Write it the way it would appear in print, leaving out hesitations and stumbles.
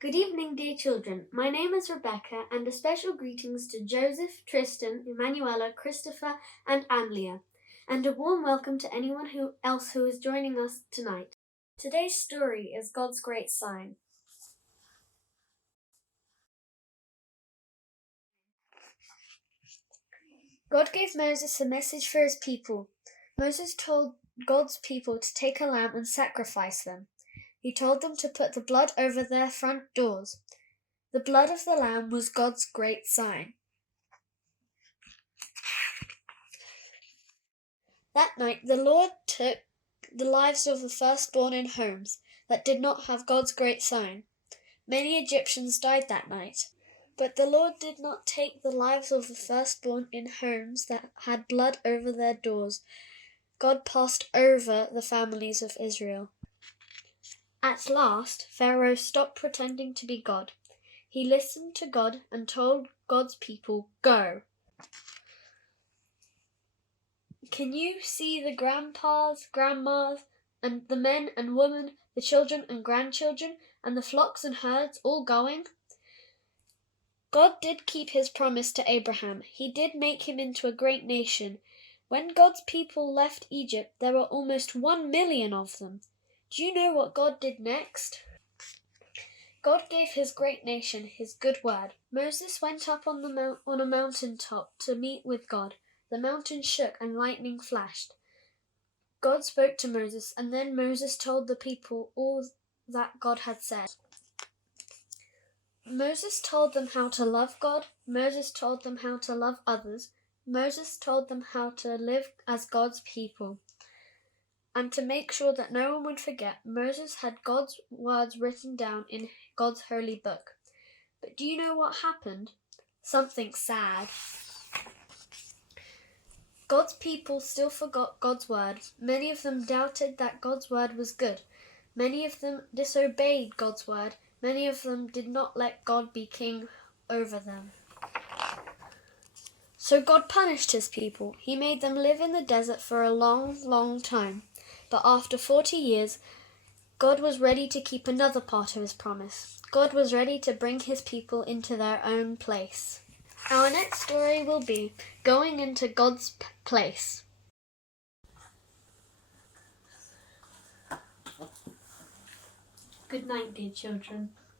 Good evening, dear children. My name is Rebecca, and a special greetings to Joseph, Tristan, Emanuela, Christopher, and Anlia, and a warm welcome to anyone else who is joining us tonight. Today's story is God's Great Sign. God gave Moses a message for his people. Moses told God's people to take a lamb and sacrifice them. He told them to put the blood over their front doors. The blood of the lamb was God's great sign. That night the Lord took the lives of the firstborn in homes that did not have God's great sign. Many Egyptians died that night. But the Lord did not take the lives of the firstborn in homes that had blood over their doors. God passed over the families of Israel. At last, Pharaoh stopped pretending to be God. He listened to God and told God's people, "Go." Can you see the grandpas, grandmas, and the men and women, the children and grandchildren, and the flocks and herds all going? God did keep his promise to Abraham. He did make him into a great nation. When God's people left Egypt, there were almost 1 million of them. Do you know what God did next? God gave his great nation his good word. Moses went up on a mountain top to meet with God. The mountain shook and lightning flashed. God spoke to Moses, and then Moses told the people all that God had said. Moses told them how to love God. Moses told them how to love others. Moses told them how to live as God's people. And to make sure that no one would forget, Moses had God's words written down in God's holy book. But do you know what happened? Something sad. God's people still forgot God's word. Many of them doubted that God's word was good. Many of them disobeyed God's word. Many of them did not let God be king over them. So God punished his people. He made them live in the desert for a long, long time. But after 40 years, God was ready to keep another part of his promise. God was ready to bring his people into their own place. Our next story will be Going into God's Place. Good night, dear children.